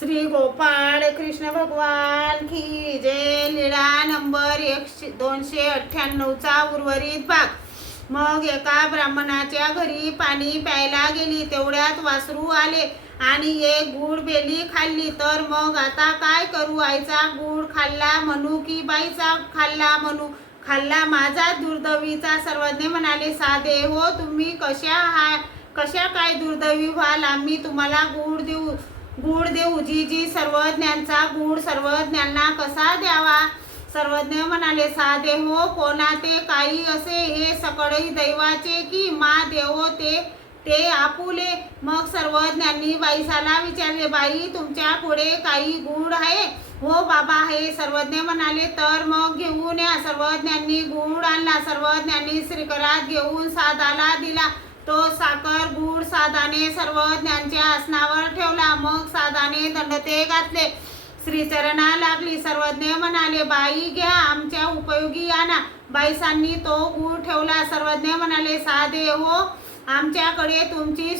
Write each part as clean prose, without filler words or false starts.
श्री गोपाळ कृष्ण भगवान की जय. लीळा नंबर 298चा उर्वरित भाग. मग एका ब्राह्मणाच्या घरी पाणी प्यायला गेली. तेवढ्यात वासरू आले आणि एक गुड बेली खाल्ली. तर मग आता काय करू? आईचा गुड खाल्ला म्हणू की बाईचा खाल्ला म्हणू? खाल्ला माझा दुर्दैवीचा. सर्वज्ञ म्हणाले, साधे हो तुम्ही कशा काय दुर्दैवी व्हाल? आम्ही तुम्हाला गुड देऊ. जी सर्वज्ञांचा गुड सर्वज्ञांना कसा द्यावा? सर्वज्ञ म्हणाले, साधे हो कोणाते काही असे, हे सकळही दैवाचे की मा देवो ते आपुले. मग सर्वज्ञांनी बाईसाला विचारले, बाई तुमच्या पुढे काही गुड आहे? हो बाबा आहे. सर्वज्ञ म्हणाले, तर मग घेऊन या. सर्वज्ञांनी गुड आणला. सर्वज्ञांनी श्रीकरात घेऊन साधाला दिला. तो साखर गुड साधाने सर्वज्ञांच्या आसनावर ठेवला. मग साधाने दंडते घातले. श्रीचरणा लागली. सर्वज्ञ म्हणाले, बाई घ्या, आमच्या उपयोगी आणा. बाईसांनी तो गुड ठेवला. सर्वज्ञ म्हणाले, साधे हो आमच्याकडे तुमची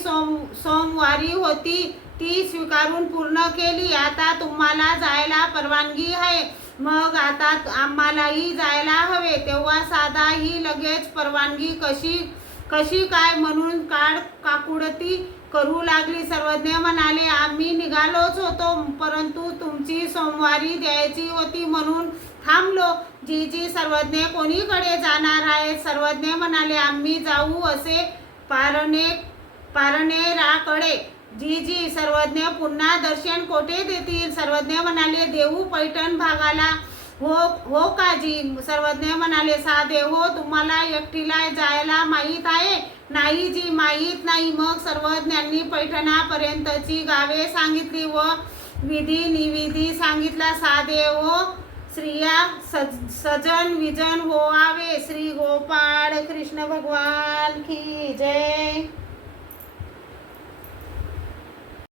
सोमवारी होती, ती स्वीकारून पूर्ण केली. आता तुम्हाला जायला परवानगी आहे. मग आता आम्हालाही जायला हवे. तेव्हा साधा ही लगेच परवानगी कशी काय म्हणून काकुडती करू लागली. सर्वज्ञ म्हणाले, आम्ही निघालोच होतो, परंतु तुमची सोमवारी द्यायची होती म्हणून थांबलो. जी सर्वज्ञ कोणीकडे जाणार आहे? सर्वज्ञ म्हणाले, आम्ही जाऊ असे पारनेराकडे. जी सर्वज्ञ पुन्हा दर्शन कोठे देतील? सर्वज्ञ म्हणाले, देऊ पैठण भागाला. हो का जी? सर्वज्ञ म्हणाले, साधे हो तुम्हाला एकटीला जायला माहीत आहे? नाही जी, माहीत नाही. मग सर्वज्ञांनी पैठणापर्यंतची गावे सांगितली व विधी निविधी सांगितला. साधे हो स्त्रिया सजन विजन होवावे. श्री गोपाळ कृष्ण भगवान की जय.